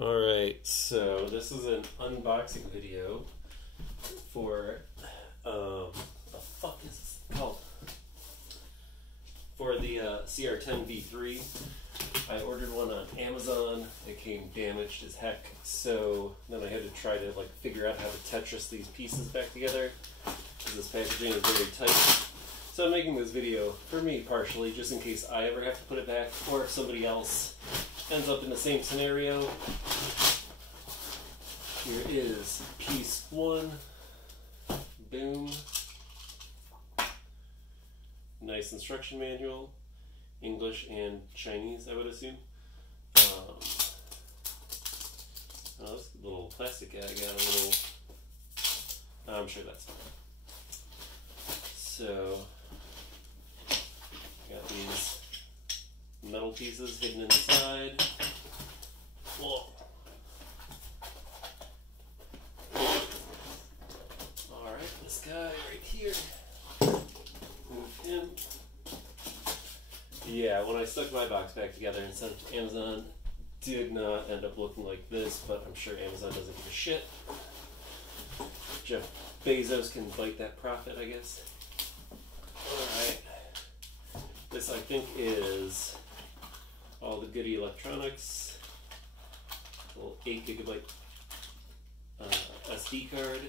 Alright, so this is an unboxing video for, what the fuck is this called? For the Cr-10 V3. I ordered one on Amazon. It came damaged as heck, so then I had to try to figure out how to Tetris these pieces back together, because this packaging is very tight. So I'm making this video for me partially, just in case I ever have to put it back, or if somebody else ends up in the same scenario. Here is piece one. Boom. Nice instruction manual. English and Chinese, I would assume. Oh, this little plastic guy got a little... I'm sure that's fine. So, got these metal pieces hidden inside. Whoa. Alright, this guy right here. Move him. Yeah, when I stuck my box back together and sent it to Amazon, did not end up looking like this, but I'm sure Amazon doesn't give a shit. Jeff Bezos can bite that profit, I guess. Alright. This, I think, is all the goody electronics. A little 8 gigabyte SD card,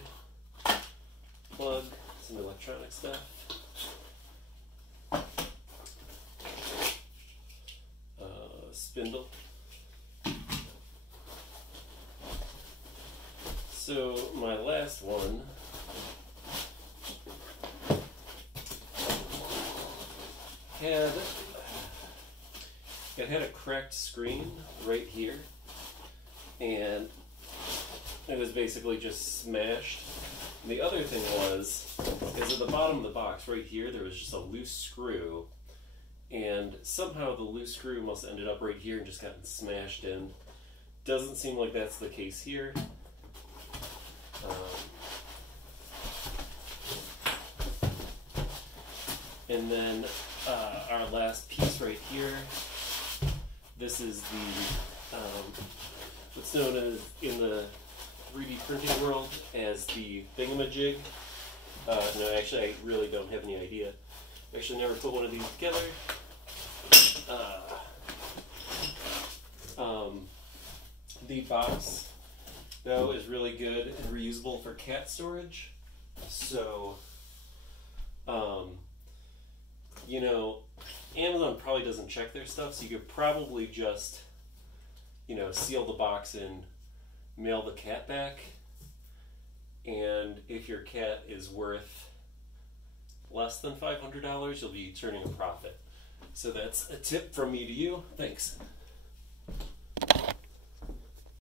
plug, some electronic stuff. Spindle. So my last one had a cracked screen right here, and it was basically just smashed. And the other thing is at the bottom of the box right here there was just a loose screw, and somehow the loose screw must have ended up right here and just gotten smashed in. Doesn't seem like that's the case here. And then our last piece right here, this is the what's known as in the 3D printing world as the thingamajig. No, actually I really don't have any idea. Actually never put one of these together. The box, though, is really good and reusable for cat storage. So, you know, Amazon probably doesn't check their stuff, so you could probably just, you know, seal the box and mail the cat back. And if your cat is worth less than $500, you'll be turning a profit. So that's a tip from me to you. Thanks.